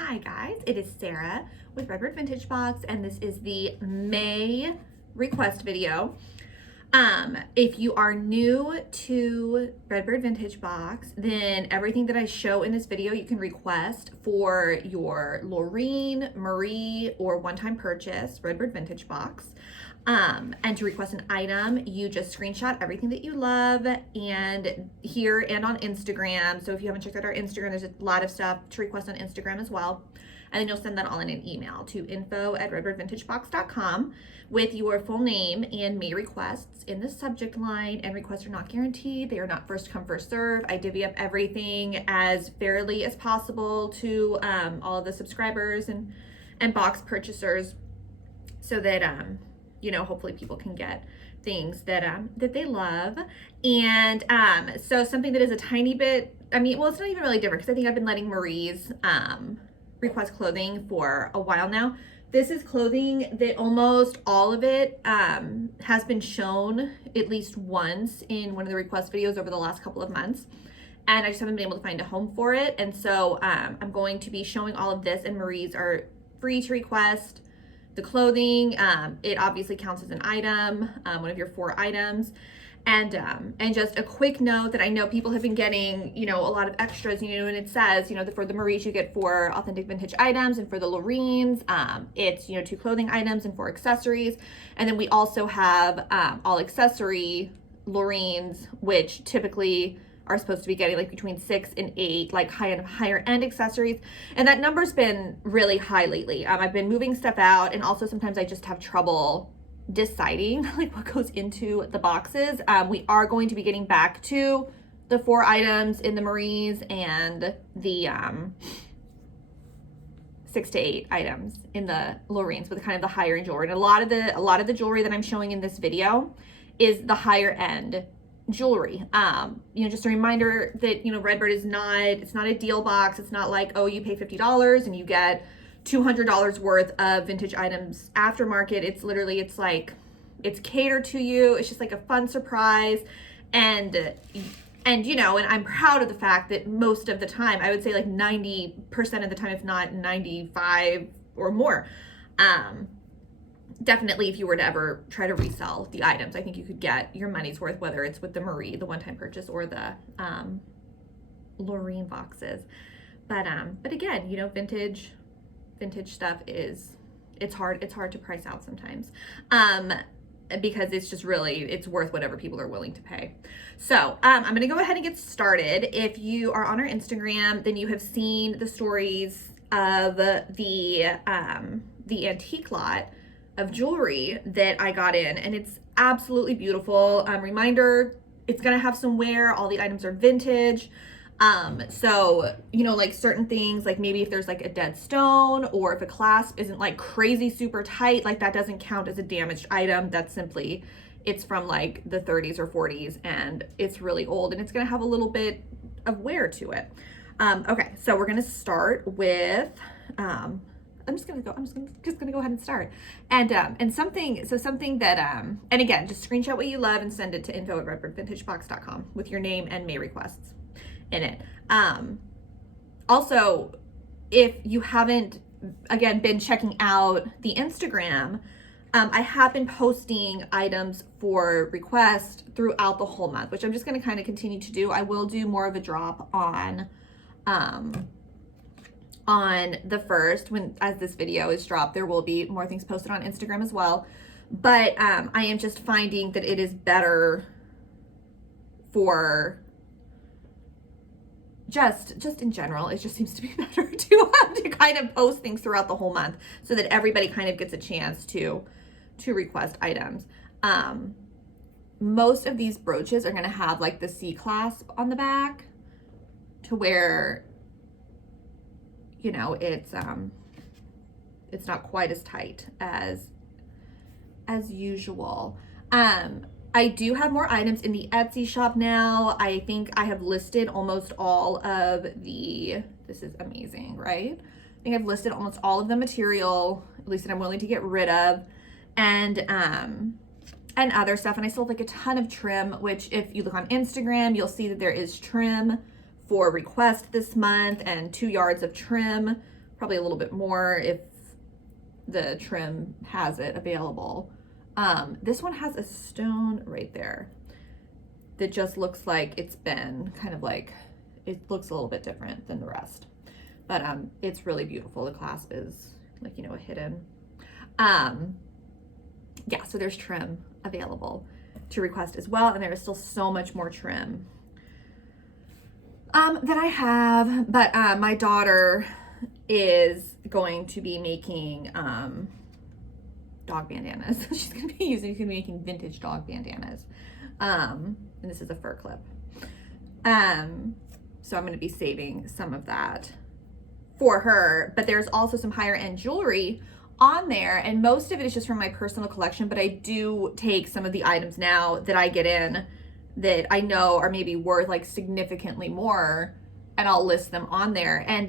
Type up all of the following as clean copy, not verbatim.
Hi guys, it is Sarah with Redbird Vintage Box, and this is the May request video. If you are new to Redbird Vintage Box, then everything that I show in this video you can request for your Lorene, Marie, or one-time purchase, Redbird Vintage Box. And to request an item, you just screenshot everything that you love, and here and on Instagram. So if you haven't checked out our Instagram, there's a lot of stuff to request on Instagram as well. And then you'll send that all in an email to info@redbirdvintagebox.com with your full name and May requests in the subject line. And requests are not guaranteed. They are not first come, first serve. I divvy up everything as fairly as possible to all of the subscribers and box purchasers, so that hopefully people can get things that they love. And so something that is a tiny bit, it's not even really different, because I think I've been letting Marie's request clothing for a while now. This is clothing that almost all of it has been shown at least once in one of the request videos over the last couple of months, and I just haven't been able to find a home for it. And so I'm going to be showing all of this, and Marie's are free to request. The clothing, it obviously counts as an item, one of your 4 items. And just a quick note that I know people have been getting, a lot of extras, and it says, for the Maries you get 4 authentic vintage items, and for the Lorenes, it's, 2 clothing items and 4 accessories. And then we also have all accessory Lorenes, which typically are supposed to be getting like between 6 and 8 like higher end accessories, and that number's been really high lately. I've been moving stuff out, and also sometimes I just have trouble deciding like what goes into the boxes. We are going to be getting back to the 4 items in the Maries and the 6 to 8 items in the Lorenes with kind of the higher end jewelry. And a lot of the jewelry that I'm showing in this video is the higher end jewelry. Just a reminder that, Redbird is it's not a deal box. It's not like, oh, you pay $50 and you get $200 worth of vintage items aftermarket. It's literally, it's it's catered to you. It's just like a fun surprise. And I'm proud of the fact that most of the time, I would say like 90% of the time, if not 95 or more, definitely, if you were to ever try to resell the items, I think you could get your money's worth, whether it's with the Marie, the one-time purchase, or the Lorene boxes. But again, vintage stuff it's hard to price out sometimes, because it's just really, it's worth whatever people are willing to pay. So I'm gonna go ahead and get started. If you are on our Instagram, then you have seen the stories of the antique lot of jewelry that I got in, and it's absolutely beautiful. Reminder, it's gonna have some wear. All the items are vintage. So, like certain things, like maybe if there's like a dead stone, or if a clasp isn't like crazy super tight, like that doesn't count as a damaged item. That's simply, it's from like the 30s or 40s, and it's really old, and it's gonna have a little bit of wear to it. Okay, so we're gonna start with, I'm just gonna go ahead and start. And something that, and again, just screenshot what you love and send it to info@redbirdvintagebox.com with your name and May requests in it. Also, if you haven't, again, been checking out the Instagram, I have been posting items for request throughout the whole month, which I'm just gonna kind of continue to do. I will do more of a drop on the 1st, as this video is dropped. There will be more things posted on Instagram as well, but I am just finding that it is better for just in general, it just seems to be better to kind of post things throughout the whole month, so that everybody kind of gets a chance to request items. Most of these brooches are going to have like the C clasp on the back, to where it's not quite as tight as usual. I do have more items in the Etsy shop now. I think I have listed almost all of this is amazing, right? I think I've listed almost all of the material, at least that I'm willing to get rid of, and other stuff. And I still have like a ton of trim, which if you look on Instagram, you'll see that there is trim for request this month, and 2 yards of trim probably a little bit more if the trim has it available. This one has a stone right there that just looks like it's been kind of like, it looks a little bit different than the rest. But it's really beautiful. The clasp is like, you know, a hidden. Yeah, so there's trim available to request as well. And there is still so much more trim that I have. But my daughter is going to be making dog bandanas. She's gonna be making vintage dog bandanas. And this is a fur clip. So I'm gonna be saving some of that for her, but there's also some higher end jewelry on there, and most of it is just from my personal collection, but I do take some of the items now that I get in that I know are maybe worth like significantly more, and I'll list them on there. And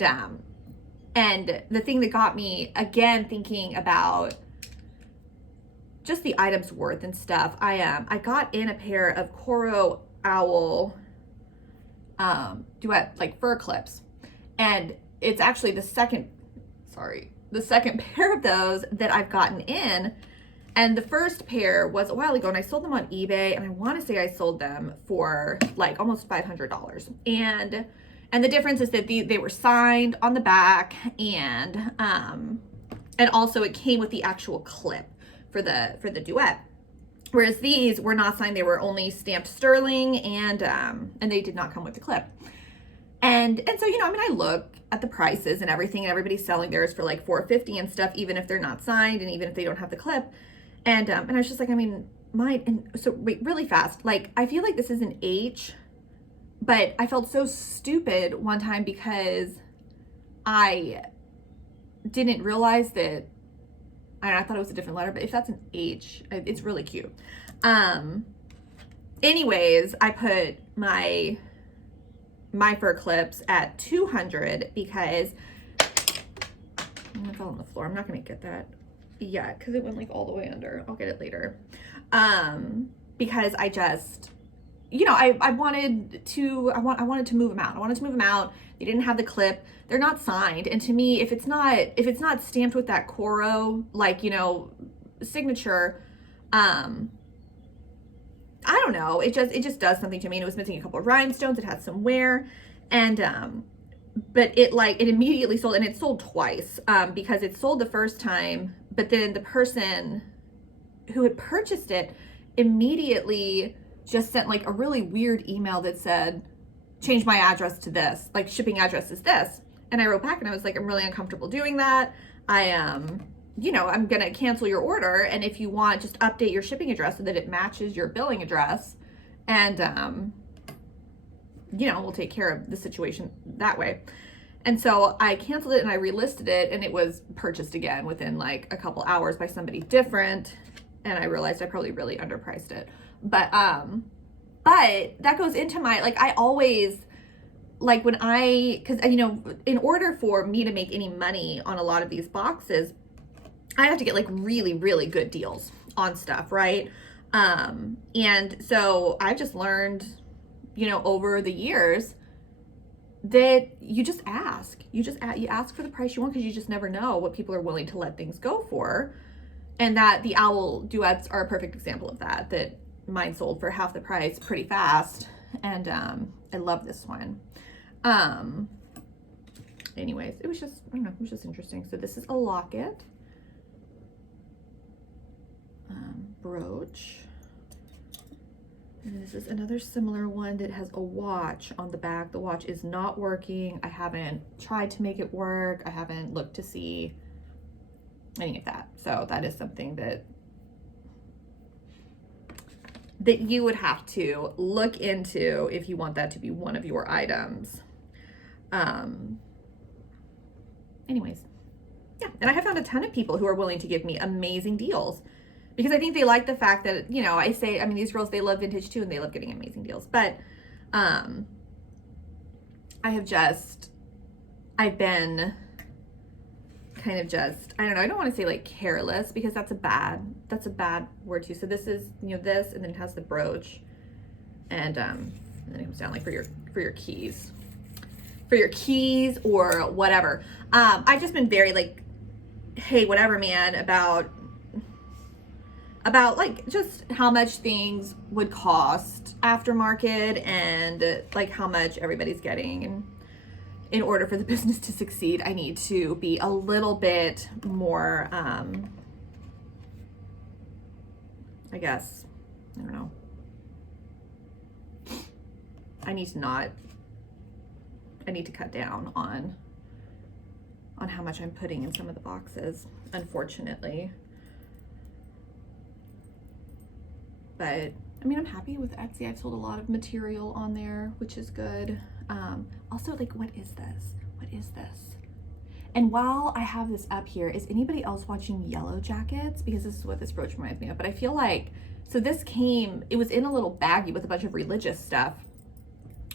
the thing that got me again thinking about just the items worth and stuff, I got in a pair of Coro Owl duet like fur clips, and it's actually the second pair of those that I've gotten in. And the first pair was a while ago, and I sold them on eBay, and I want to say I sold them for like almost $500. And the difference is that they were signed on the back, and also it came with the actual clip for the duet. Whereas these were not signed; they were only stamped sterling, and they did not come with the clip. And so, you know, I mean, I look at the prices and everything, and everybody's selling theirs for like $450 and stuff, even if they're not signed and even if they don't have the clip. And I was just like, I mean, mine. And so wait, really fast, like I feel like this is an H, but I felt so stupid one time because I didn't realize that. I thought it was a different letter, but if that's an H, it's really cute. Anyways, I put my fur clips at 200 because it fell on the floor. I'm not gonna get that yet because it went like all the way under. I'll get it later. Because I just, you know, I wanted to move them out. I wanted to move them out. They didn't have the clip. They're not signed. And to me, if it's not stamped with that Coro, like, you know, signature, I don't know. It just does something to me. And it was missing a couple of rhinestones. It had some wear, and but it immediately sold, and it sold twice because it sold the first time, but then the person who had purchased it immediately just sent like a really weird email that said, change my address to this, like shipping address is this. And I wrote back and I was like, I'm really uncomfortable doing that. You know, I'm gonna cancel your order, and if you want, just update your shipping address so that it matches your billing address, and you know, we'll take care of the situation that way. And so I canceled it and I relisted it, and it was purchased again within like a couple hours by somebody different, and I realized I probably really underpriced it. But that goes into my, like, I always, like, because you know, in order for me to make any money on a lot of these boxes, I have to get like really, really good deals on stuff, right? And so I've just learned, you know, over the years that you just ask. You ask for the price you want, because you just never know what people are willing to let things go for. And that the owl duets are a perfect example of that, that mine sold for half the price pretty fast. And I love this one. Anyways, it was just, I don't know, it was just interesting. So this is a locket. Brooch, and this is another similar one that has a watch on the back. The watch is not working. I haven't tried to make it work. I haven't looked to see any of that. So that is something that you would have to look into if you want that to be one of your items. Anyways, yeah, and I have found a ton of people who are willing to give me amazing deals, because I think they like the fact that, you know, I mean, these girls, they love vintage too, and they love getting amazing deals. But I've been kind of just, I don't know, I don't want to say like careless, because that's a bad word too. So this is, you know, this, and then it has the brooch, and then it comes down like for your keys. for your keys or whatever. I've just been very like, hey, whatever, man, about like just how much things would cost aftermarket and like how much everybody's getting. And in order for the business to succeed, I need to be a little bit more, I guess, I don't know. I need to cut down on how much I'm putting in some of the boxes, unfortunately. But I mean, I'm happy with Etsy. I've sold a lot of material on there, which is good. Also, like, what is this? What is this? And while I have this up here, is anybody else watching Yellow Jackets? Because this is what this brooch reminds me of. But I feel like, so this came, it was in a little baggie with a bunch of religious stuff,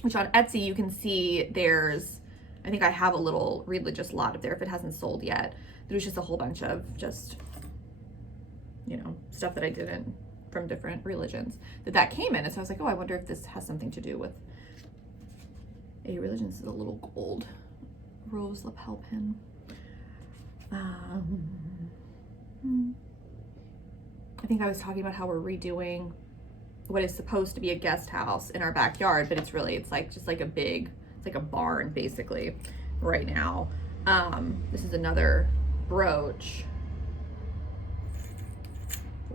which on Etsy you can see there's, I think I have a little religious lot up there if it hasn't sold yet. There was just a whole bunch of just, you know, stuff that I didn't, from different religions that came in. And so I was like, oh, I wonder if this has something to do with a religion. This is a little gold rose lapel pin. I think I was talking about how we're redoing what is supposed to be a guest house in our backyard, but it's like just like it's like a barn basically right now. This is another brooch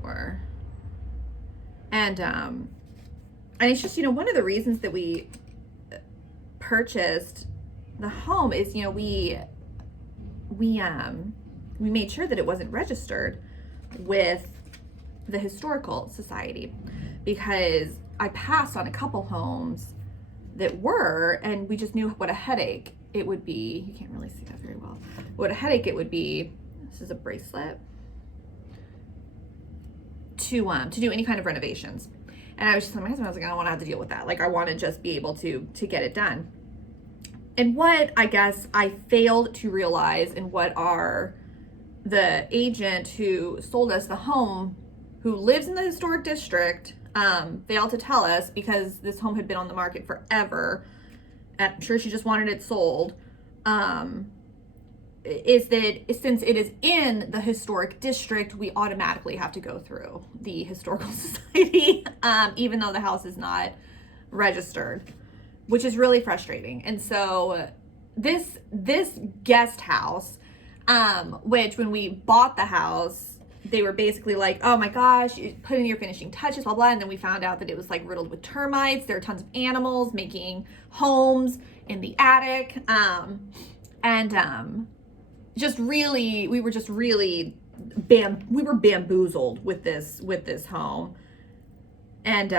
for, and it's just, you know, one of the reasons that we purchased the home is, you know, we made sure that it wasn't registered with the Historical Society, because I passed on a couple homes that were, and we just knew what a headache it would be. You can't really see that very well. What a headache it would be. This is a bracelet to do any kind of renovations. And I was just telling my husband, I was like, I don't want to have to deal with that. Like, I want to just be able to get it done. And what I guess I failed to realize, and what the agent who sold us the home, who lives in the historic district, failed to tell us, because this home had been on the market forever, and I'm sure she just wanted it sold, is that since it is in the historic district, we automatically have to go through the Historical Society, even though the house is not registered, which is really frustrating. And so this guest house, which when we bought the house, they were basically like, oh my gosh, you put in your finishing touches, blah, blah. And then we found out that it was like riddled with termites. There are tons of animals making homes in the attic. Just really, we were bamboozled with this home. And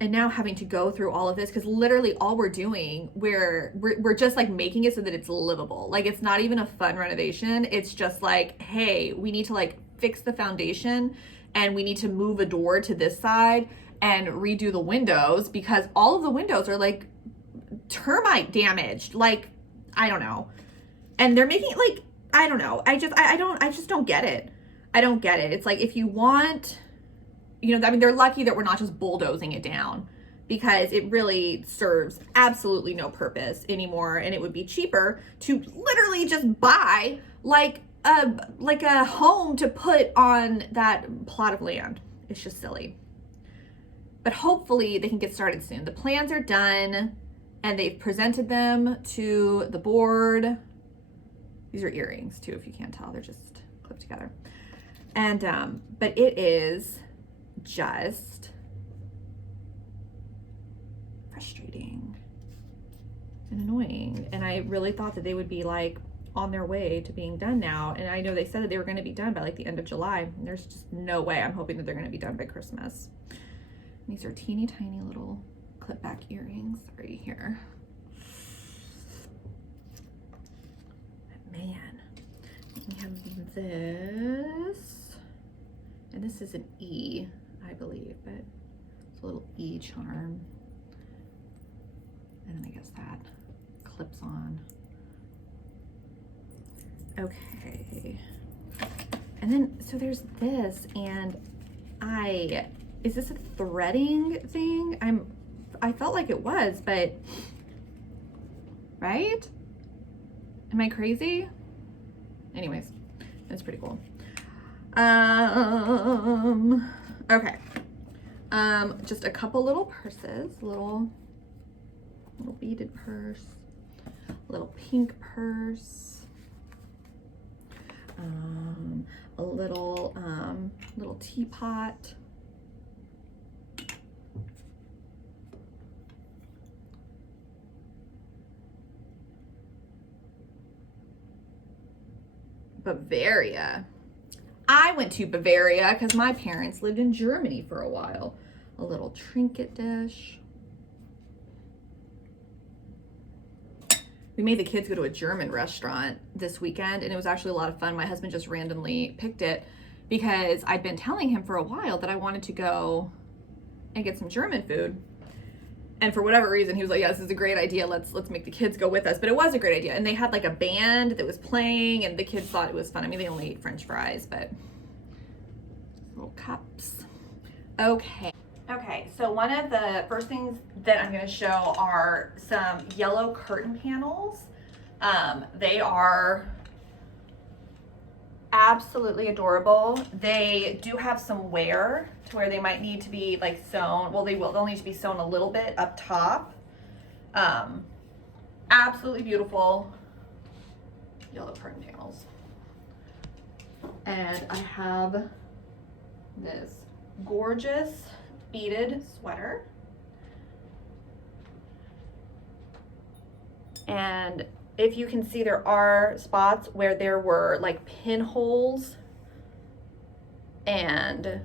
now having to go through all of this, because literally all we're doing, we're just like making it so that it's livable. Like, it's not even a fun renovation. It's just like, hey, we need to like fix the foundation, and we need to move a door to this side and redo the windows, because all of the windows are like termite damaged. Like, I don't know. And they're making it like, I don't know. I just don't get it. I don't get it. It's like, if you want, you know, I mean, they're lucky that we're not just bulldozing it down, because it really serves absolutely no purpose anymore. And it would be cheaper to literally just buy like a home to put on that plot of land. It's just silly. But hopefully they can get started soon. The plans are done and they've presented them to the board. These are earrings too, if you can't tell, they're just clipped together. And, but it is just frustrating and annoying. And I really thought that they would be like on their way to being done now. And I know they said that they were going to be done by like the end of July. And there's just no way. I'm hoping that they're going to be done by Christmas. And these are teeny tiny little clip back earrings right here. But man, we have this, and this is an E, I believe, but it's a little E charm. And then I guess that clips on. Okay. And then, so there's this, and is this a threading thing? I felt like it was, but right? Am I crazy? Anyways, it's pretty cool. Okay. Just a couple little purses, little beaded purse, little pink purse, a little teapot, Bavaria. I went to Bavaria because my parents lived in Germany for a while. A little trinket dish. We made the kids go to a German restaurant this weekend, and it was actually a lot of fun. My husband just randomly picked it because I'd been telling him for a while that I wanted to go and get some German food. And for whatever reason, he was like, yeah, this is a great idea. Let's make the kids go with us. But it was a great idea. And they had like a band that was playing, and the kids thought it was fun. I mean, they only ate French fries, but little cups. Okay, so one of the first things that I'm gonna show are some yellow curtain panels. They are absolutely adorable. They do have some wear to where they might need to be like sewn. Well, they'll need to be sewn a little bit up top. Absolutely beautiful yellow curtain panels. And I have this gorgeous beaded sweater. And if you can see, there are spots where there were like pinholes and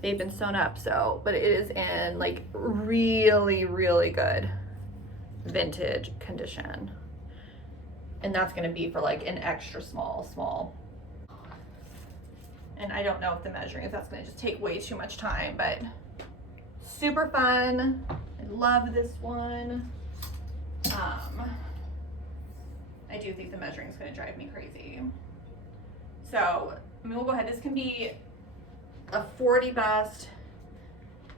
they've been sewn up, but it is in like really, really good vintage condition. And that's gonna be for like an extra small. And I don't know if the measuring, if that's gonna just take way too much time, but super fun. I love this one. I do think the measuring is gonna drive me crazy. So, I mean, we'll go ahead. This can be a 40 bust,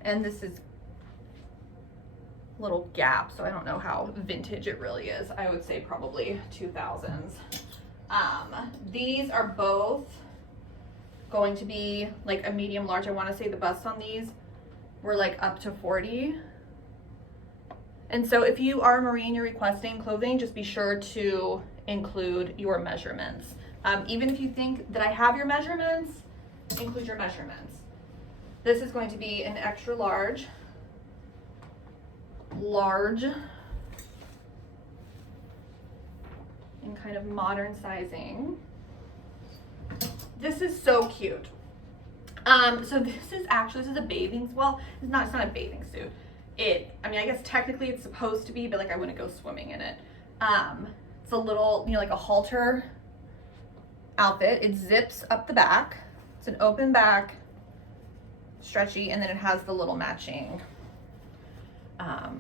and this is little gap, so I don't know how vintage it really is. I would say probably 2000s. These are both going to be like a medium large. I want to say the busts on these were like up to 40. And so if you are Marine, you're requesting clothing, just be sure to include your measurements. Even if you think that I have your measurements, include your measurements. This is going to be an extra large, in kind of modern sizing. This is so cute. So this is a bathing, well, it's not a bathing suit. I mean, I guess technically it's supposed to be, but like I wouldn't go swimming in it. It's a little, like a halter outfit. It zips up the back. It's an open back, stretchy, and then it has the little matching top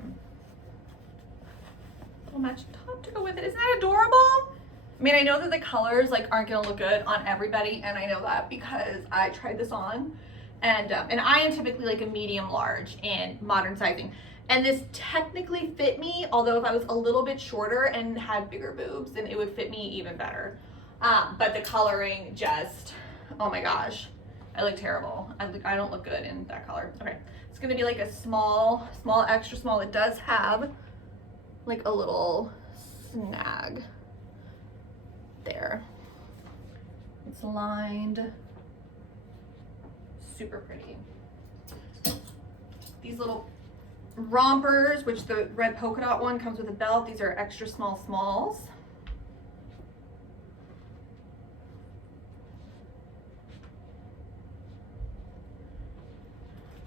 to go with it. Isn't that adorable? I mean, I know that the colors like aren't gonna look good on everybody, and I know that because I tried this on, and I am typically like a medium large in modern sizing, and this technically fit me, although if I was a little bit shorter and had bigger boobs, then it would fit me even better. But the coloring just, oh my gosh, I look terrible. I don't look good in that color. Okay, it's gonna be like a small, extra small. It does have like a little snag there. It's lined, super pretty. These little rompers, which the red polka dot one comes with a belt, these are extra smalls.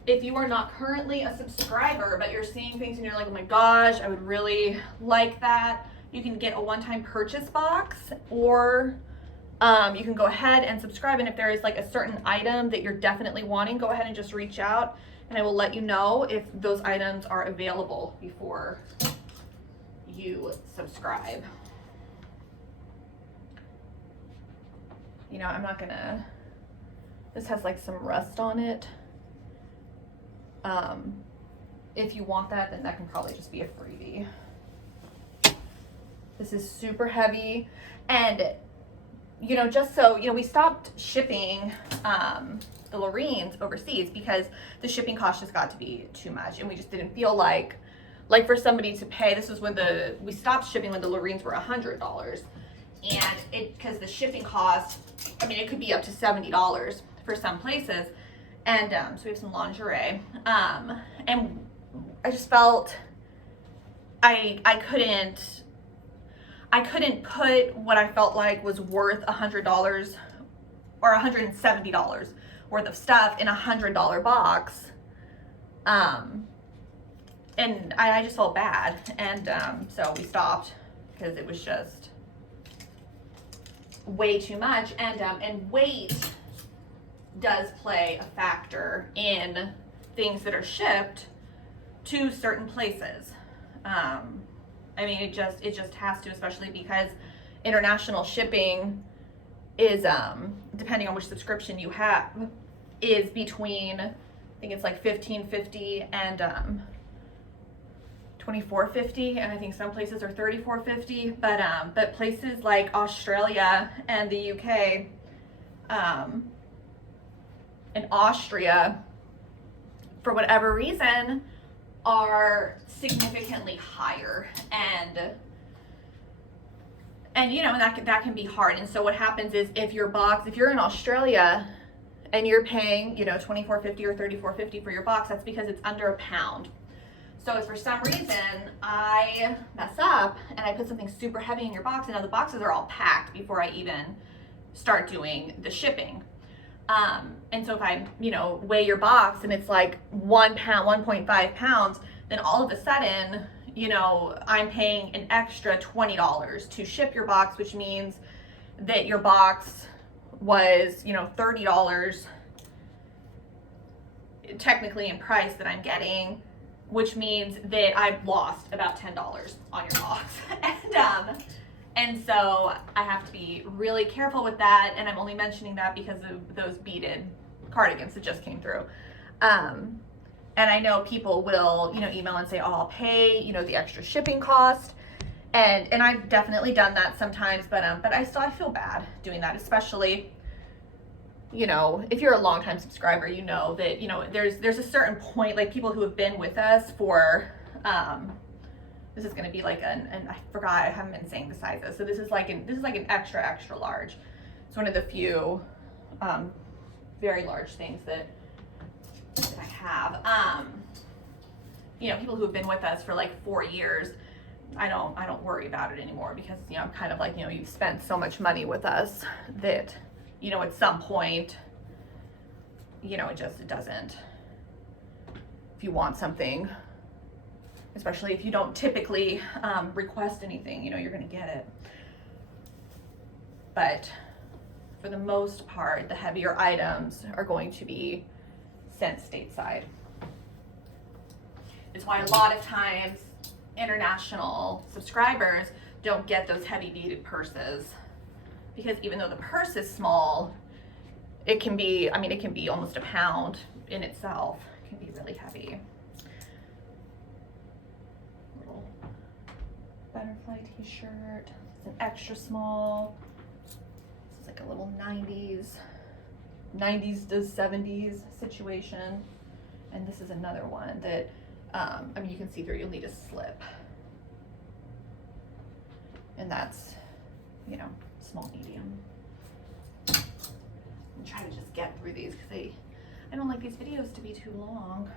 If you are not currently a subscriber, but you're seeing things and you're like, oh my gosh, I would really like that, you can get a one-time purchase box, or you can go ahead and subscribe. And if there is like a certain item that you're definitely wanting, go ahead and just reach out and I will let you know if those items are available before you subscribe. I'm not gonna, this has like some rust on it. If you want that, then that can probably just be a freebie. This is super heavy. And, you know, just so, you know, we stopped shipping the Loreens overseas because the shipping cost just got to be too much. And we just didn't feel like for somebody to pay. This was when we stopped shipping when the Loreens were $100. And because the shipping cost, I mean, it could be up to $70 for some places. And so we have some lingerie. And I just felt I couldn't put what I felt like was worth $100 or $170 worth of stuff in a $100 box. And I just felt bad. And so we stopped because it was just way too much. And weight does play a factor in things that are shipped to certain places. I mean, it just has to, especially because international shipping is, depending on which subscription you have, is between, I think it's like $15.50 and $24.50, and I think some places are $34.50. But places like Australia and the UK, and Austria, for whatever reason, are significantly higher, and you know, that can be hard. And so what happens is if you're in Australia and you're paying, you know, $24.50 or $34.50 for your box, that's because it's under a pound. So if for some reason I mess up and I put something super heavy in your box, and now the boxes are all packed before I even start doing the shipping. And so if I, you know, weigh your box and it's like 1 pound, 1.5 pounds, then all of a sudden, you know, I'm paying an extra $20 to ship your box, which means that your box was, you know, $30 technically in price that I'm getting, which means that I've lost about $10 on your box. And so I have to be really careful with that. And I'm only mentioning that because of those beaded cardigans that just came through. And I know people will, you know, email and say, oh, I'll pay, you know, the extra shipping cost. And I've definitely done that sometimes, but I feel bad doing that, especially, you know, if you're a longtime subscriber, you know that, you know, there's a certain point, like people who have been with us for, this is going to be like and I forgot, I haven't been saying the sizes. So this is like an extra large. It's one of the few very large things that I have. You know, people who have been with us for like 4 years, I don't worry about it anymore because, you know, I'm kind of like, you know, you've spent so much money with us that, you know, at some point, you know, it doesn't, if you want something, especially if you don't typically request anything, you know, you're going to get it. But for the most part, the heavier items are going to be sent stateside. It's why a lot of times international subscribers don't get those heavy beaded purses, because even though the purse is small, it can be, I mean, it can be almost a pound in itself. It can be really heavy. Little butterfly t-shirt. It's an extra small. It's like a little 90s to 70s situation. And this is another one that, I mean, you can see through, you'll need a slip. And that's, you know, small, medium. I'm trying to just get through these because I don't like these videos to be too long.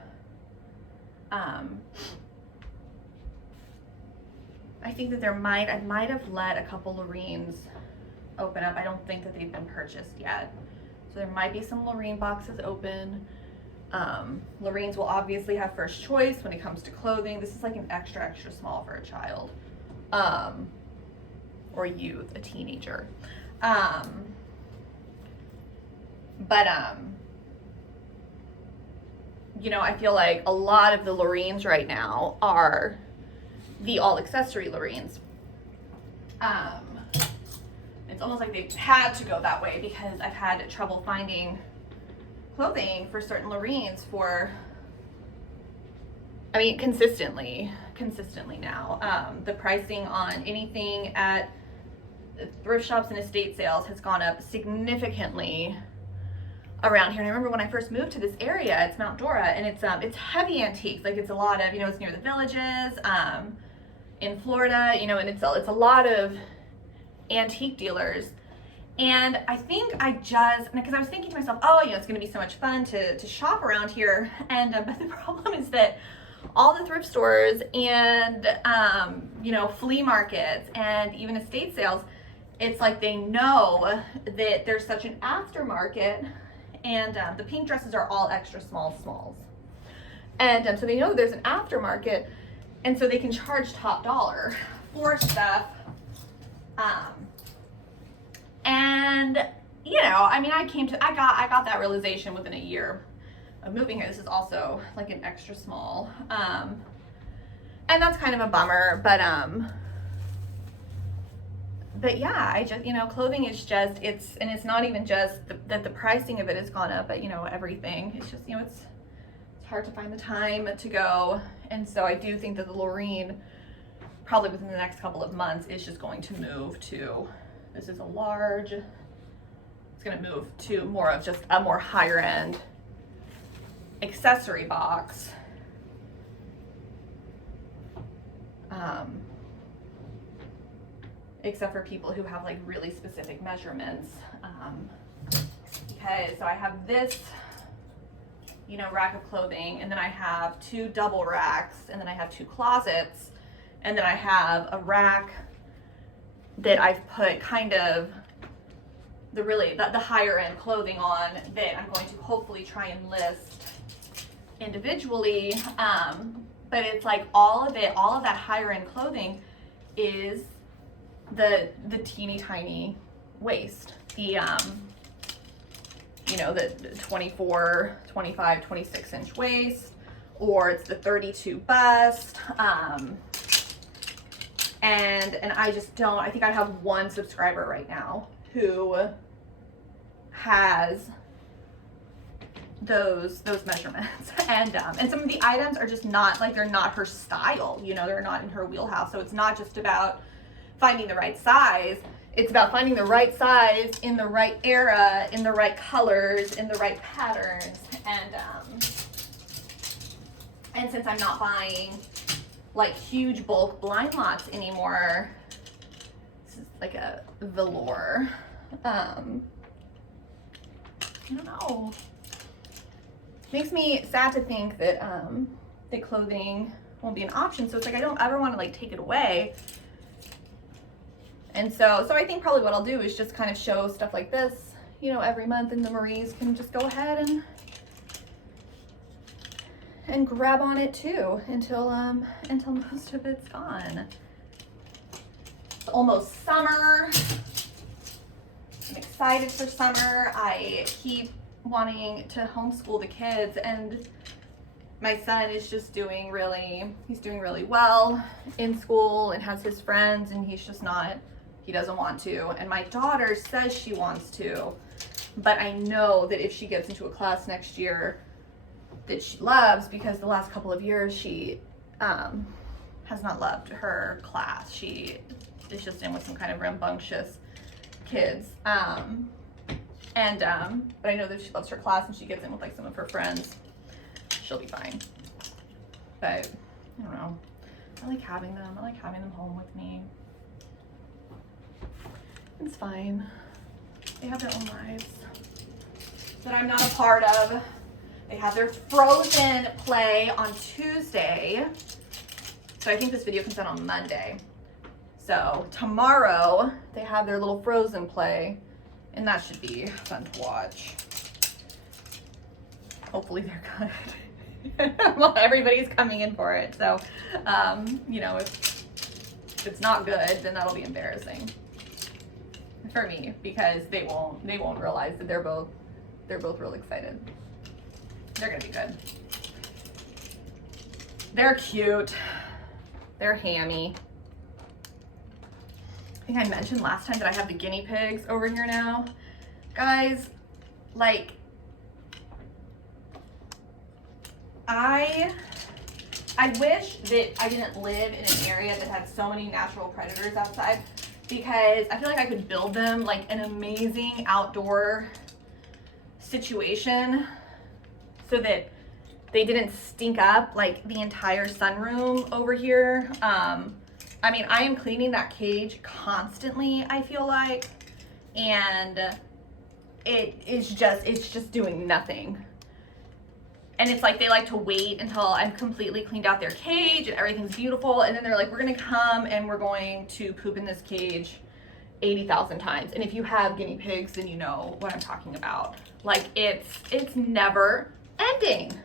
I think that I might have let a couple Loreens open up. I don't think that they've been purchased yet. So there might be some Loreen boxes open. Loreens will obviously have first choice when it comes to clothing. This is like an extra small for a child. Or youth, a teenager. You know, I feel like a lot of the Loreens right now are the all accessory Loreens. It's almost like they've had to go that way because I've had trouble finding clothing for certain Loreens for I mean, consistently now. The pricing on anything at thrift shops and estate sales has gone up significantly around here. And I remember when I first moved to this area, it's Mount Dora, and it's heavy antiques. Like, it's a lot of, it's near the villages, in Florida, and it's a lot of antique dealers. And I think because I was thinking to myself, oh, it's going to be so much fun to shop around here. And but the problem is that all the thrift stores and flea markets and even estate sales, it's like they know that there's such an aftermarket, and the pink dresses are all extra smalls. And so they know there's an aftermarket, and so they can charge top dollar for stuff. And I got that realization within a year of moving here. This is also like an extra small, and that's kind of a bummer. But yeah, I just, clothing is just, it's not even just that the pricing of it has gone up, but everything. It's just, it's hard to find the time to go. And so I do think that the Loreen, probably within the next couple of months, is just going to move to, this is a large, it's going to move to more of just a more higher end accessory box. Except for people who have like really specific measurements. Okay, so I have this, rack of clothing, and then I have 2 double racks, and then I have 2 closets, and then I have a rack that I've put kind of the higher end clothing on that I'm going to hopefully try and list individually. But it's like all of that higher end clothing is the teeny tiny waist, the 24, 25, 26 inch waist, or it's the 32 bust. And I just don't, I think I have one subscriber right now who has those measurements, and some of the items are just not, like, they're not her style, they're not in her wheelhouse. So it's not just about finding the right size, it's about finding the right size in the right era, in the right colors, in the right patterns. And since I'm not buying like huge bulk blind lots anymore, this is like a velour, I don't know, makes me sad to think that that clothing won't be an option. So it's like I don't ever want to like take it away. And so I think probably what I'll do is just kind of show stuff like this, every month, and the Maries can just go ahead and grab on it too until most of it's gone. It's almost summer. I'm excited for summer. I keep wanting to homeschool the kids, and my son is just doing really well in school and has his friends, and he doesn't want to. And my daughter says she wants to, but I know that if she gets into a class next year that she loves, because the last couple of years she has not loved her class. She is just in with some kind of rambunctious kids. But I know that she loves her class, and she gets in with like some of her friends, she'll be fine. But I don't know. I like having them home with me. It's fine. They have their own lives that I'm not a part of. They have their Frozen play on Tuesday. So I think this video comes out on Monday. So tomorrow they have their little Frozen play, and that should be fun to watch. Hopefully they're good. Well, everybody's coming in for it. So, if it's not good, then that'll be embarrassing for me, because they won't realize that they're both real excited. They're gonna be good. They're cute. They're hammy. I think I mentioned last time that I have the guinea pigs over here now. Guys, like, I I wish that I didn't live in an area that had so many natural predators outside, because I feel like I could build them like an amazing outdoor situation so that they didn't stink up like the entire sunroom over here. I mean, I am cleaning that cage constantly, I feel like, and it's just doing nothing. And it's like they like to wait until I've completely cleaned out their cage and everything's beautiful, and then they're like, we're gonna come and we're going to poop in this cage 80,000 times. And if you have guinea pigs, then you know what I'm talking about. Like, it's never ending.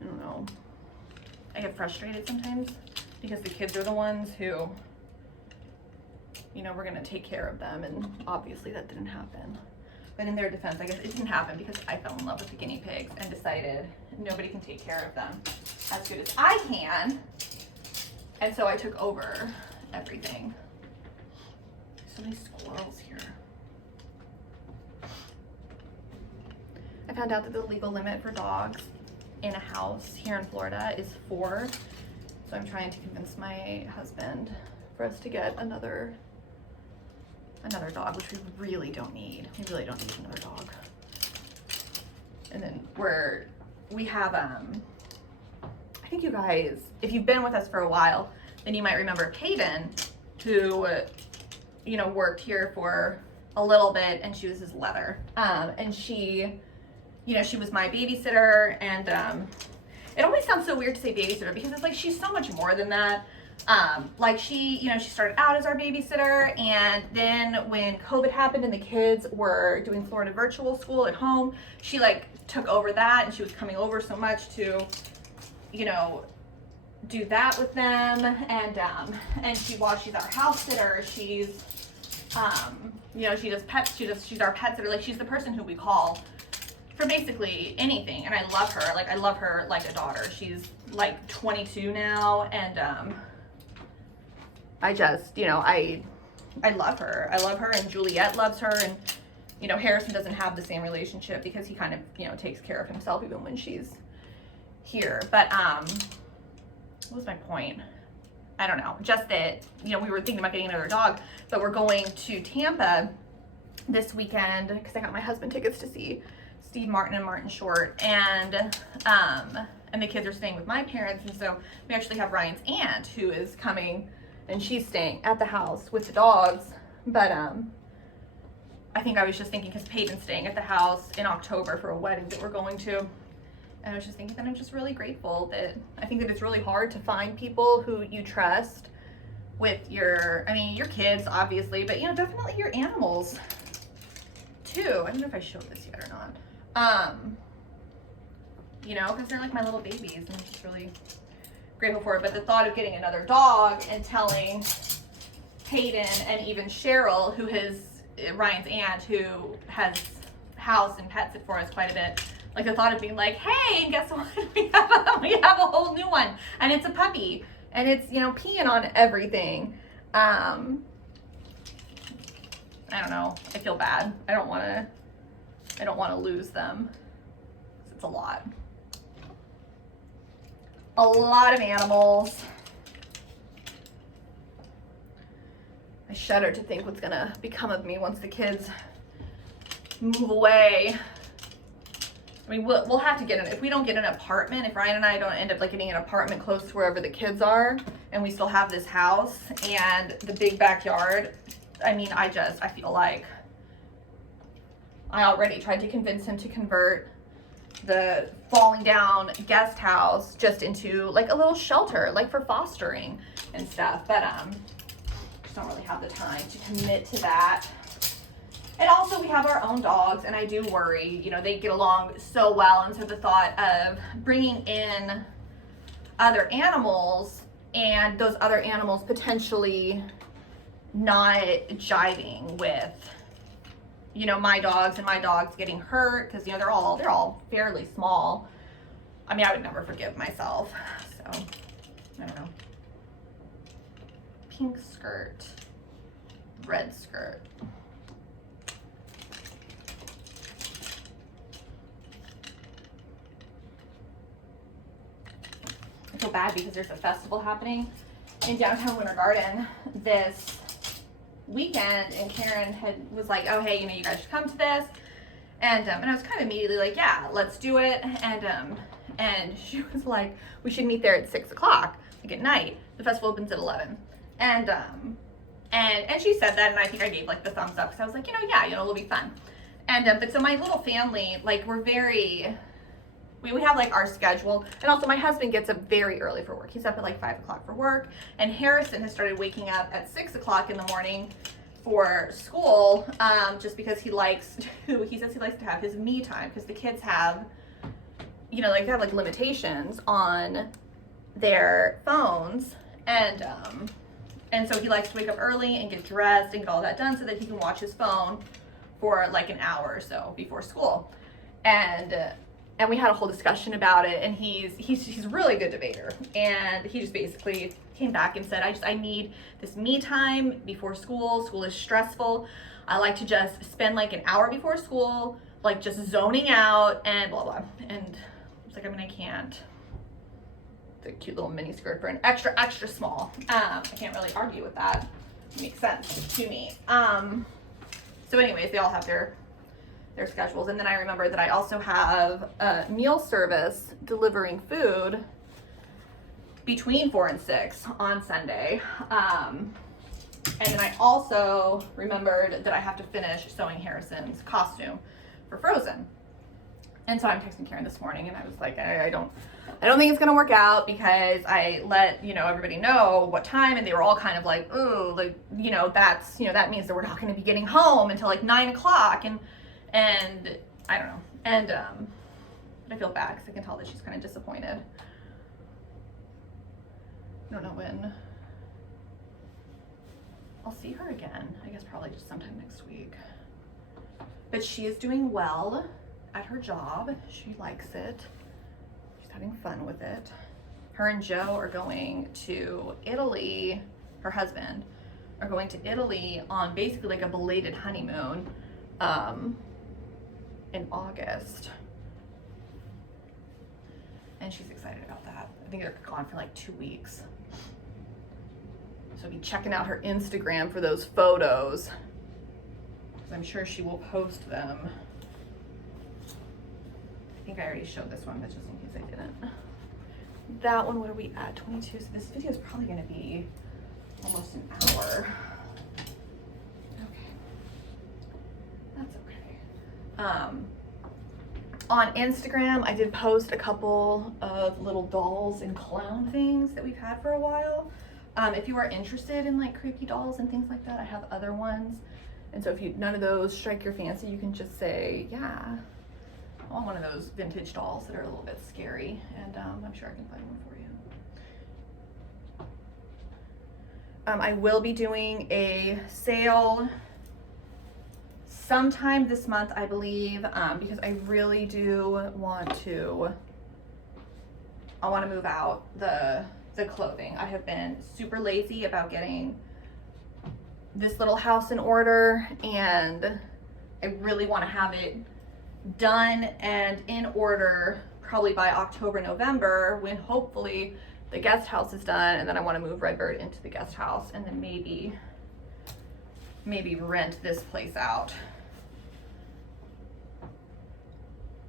I don't know. I get frustrated sometimes because the kids are the ones who, you know, we're gonna take care of them, and obviously that didn't happen. But in their defense, I guess it didn't happen because I fell in love with the guinea pigs and decided nobody can take care of them as good as I can. And so I took over everything. So many squirrels here. I found out that the legal limit for dogs in a house here in Florida is 4. So I'm trying to convince my husband for us to get another dog, which we really don't need. We really don't need another dog. And then we have, I think you guys, if you've been with us for a while, then you might remember Peyton, who, you know, worked here for a little bit, and she was his leather. And she, you know, she was my babysitter, and it always sounds so weird to say babysitter because it's like she's so much more than that. Like she, you know, she started out as our babysitter, and then when COVID happened and the kids were doing Florida virtual school at home, she like took over that, and she was coming over so much to, you know, do that with them. And while she's our house sitter, she's, you know, she does pets, she's our pet sitter. Like, she's the person who we call for basically anything. And I love her. Like, I love her like a daughter. She's like 22 now, and, I just, you know, I love her. I love her, and Juliet loves her, and, you know, Harrison doesn't have the same relationship because he kind of, you know, takes care of himself even when she's here. But, what was my point? I don't know. Just that, you know, we were thinking about getting another dog, but we're going to Tampa this weekend because I got my husband tickets to see Steve Martin and Martin Short, and the kids are staying with my parents, and so we actually have Ryan's aunt who is coming, and she's staying at the house with the dogs. But I think I was just thinking, because Peyton's staying at the house in October for a wedding that we're going to, and I was just thinking that I'm just really grateful that I think that it's really hard to find people who you trust with your kids, obviously, but, you know, definitely your animals too. I don't know if I showed this yet or not. You know, because they're like my little babies, and I'm just really grateful for it. But the thought of getting another dog and telling Peyton and even Cheryl, who is Ryan's aunt, who has house and pets it for us quite a bit, like the thought of being like, hey, and guess what? we have a whole new one, and it's a puppy, and it's, you know, peeing on everything. I don't know. I feel bad. I don't want to lose them. It's a lot. A lot of animals. I shudder to think what's gonna become of me once the kids move away. I mean, we'll have to get if we don't get an apartment, if Ryan and I don't end up like getting an apartment close to wherever the kids are, and we still have this house and the big backyard, I mean, I feel like I already tried to convince him to convert the falling down guest house just into like a little shelter, like for fostering and stuff, but just don't really have the time to commit to that. And also we have our own dogs, and I do worry, you know, they get along so well, and so the thought of bringing in other animals and those other animals potentially not jiving with, you know, my dogs, and my dogs getting hurt, because, you know, they're all fairly small. I mean, I would never forgive myself. So I don't know. Pink skirt, red skirt. I feel bad because there's a festival happening in downtown Winter Garden this weekend, and Karen was like, oh, hey, you guys should come to this. And I was kind of immediately like, yeah, let's do it. And she was like, we should meet there at 6 o'clock, like at night. The festival opens at 11. And she said that, and I think I gave like the thumbs up, because I was like, yeah, it'll be fun. And but so my little family, like, we're very, we have like our schedule, and also my husband gets up very early for work. He's up at like 5 o'clock for work, and Harrison has started waking up at 6 o'clock in the morning for school, just because he says he likes to have his me time, because the kids have, like they have like limitations on their phones, and so he likes to wake up early and get dressed and get all that done so that he can watch his phone for like an hour or so before school. And we had a whole discussion about it, and he's a really good debater, and he just basically came back and said, I need this me time before school. School is stressful. I like to just spend like an hour before school, like just zoning out and blah blah. And it's like, I can't. It's a cute little mini skirt for an extra small. I can't really argue with that. It makes sense to me. So anyways, they all have their schedules. And then I remember that I also have a meal service delivering food between 4 and 6 on Sunday. And then I also remembered that I have to finish sewing Harrison's costume for Frozen. And so I'm texting Karen this morning, and I was like, I don't think it's gonna work out, because I let everybody know what time, and they were all kind of like, oh, like, that's that means that we're not gonna be getting home until like 9 o'clock, and I don't know, and but I feel bad because I can tell that she's kind of disappointed. I don't know when I'll see her again. I guess probably just sometime next week. But she is doing well at her job. She likes it. She's having fun with it. Her and Joe are going to Italy. Her husband are going to Italy on basically like a belated honeymoon in August. And she's excited about that. I think they're gone for like 2 weeks. So I'll be checking out her Instagram for those photos, because I'm sure she will post them. I think I already showed this one, but just in case I didn't. That one, what are we at? 22. So this video is probably going to be almost an hour. Okay. That's okay. On Instagram, I did post a couple of little dolls and clown things that we've had for a while. If you are interested in like creepy dolls and things like that, I have other ones. And so if none of those strike your fancy, you can just say, yeah, I want one of those vintage dolls that are a little bit scary, and I'm sure I can find one for you. I will be doing a sale sometime this month, I believe, because I really do want to, I want to move out the clothing. I have been super lazy about getting this little house in order, and I really want to have it done and in order probably by October, November, when hopefully the guest house is done, and then I want to move Redbird into the guest house, and then maybe rent this place out.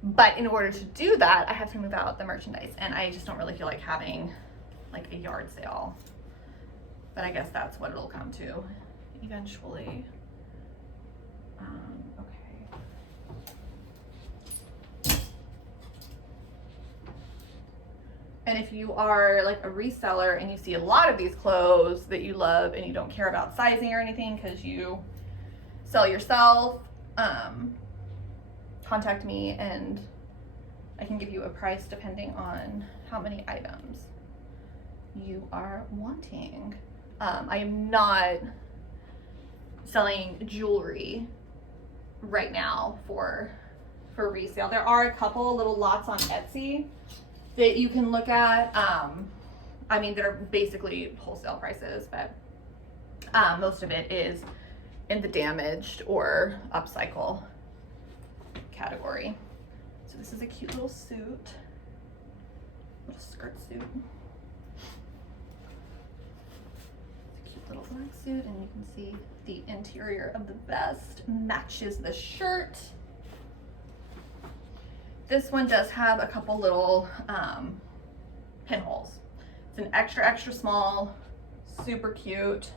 But in order to do that, I have to move out the merchandise, and I just don't really feel like having like a yard sale. But I guess that's what it'll come to eventually. Okay. And if you are like a reseller and you see a lot of these clothes that you love and you don't care about sizing or anything because you sell yourself, contact me and I can give you a price depending on how many items you are wanting. I am not selling jewelry right now for resale. There are a couple little lots on Etsy that you can look at. I mean, they're basically wholesale prices, but most of it is in the damaged or upcycle category. So this is a cute little suit, little skirt suit. little black suit, and you can see the interior of the vest matches the shirt. This one does have a couple little pinholes. It's an extra small, super cute.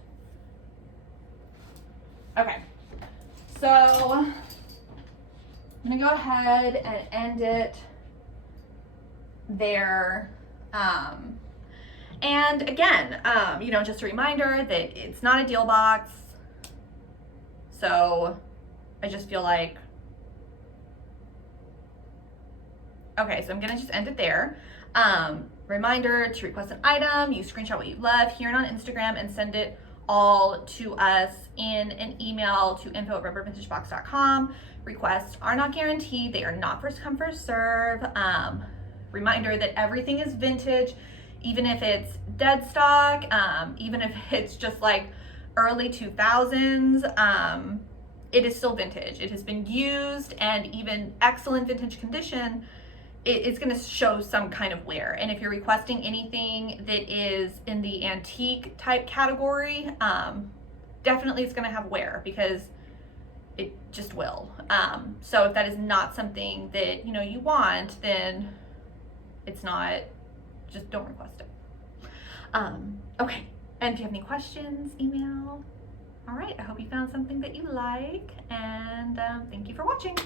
Okay, so I'm gonna go ahead and end it there. And again, you know, just a reminder that it's not a deal box. So I just feel like, okay, so I'm gonna just end it there. Reminder to request an item, you screenshot what you love, here and on Instagram, and send it all to us in an email to info@redbirdvintagebox.com. Requests are not guaranteed. They are not first come, first serve. Reminder that everything is vintage, even if it's dead stock, even if it's just like early 2000s, it is still vintage. It has been used, and even excellent vintage condition, it's going to show some kind of wear. And if you're requesting anything that is in the antique type category, definitely it's going to have wear, because it just will. So if that is not something that, you know, you want, then it's not, just don't request it. Okay, and if you have any questions, email. All right, I hope you found something that you like, and thank you for watching.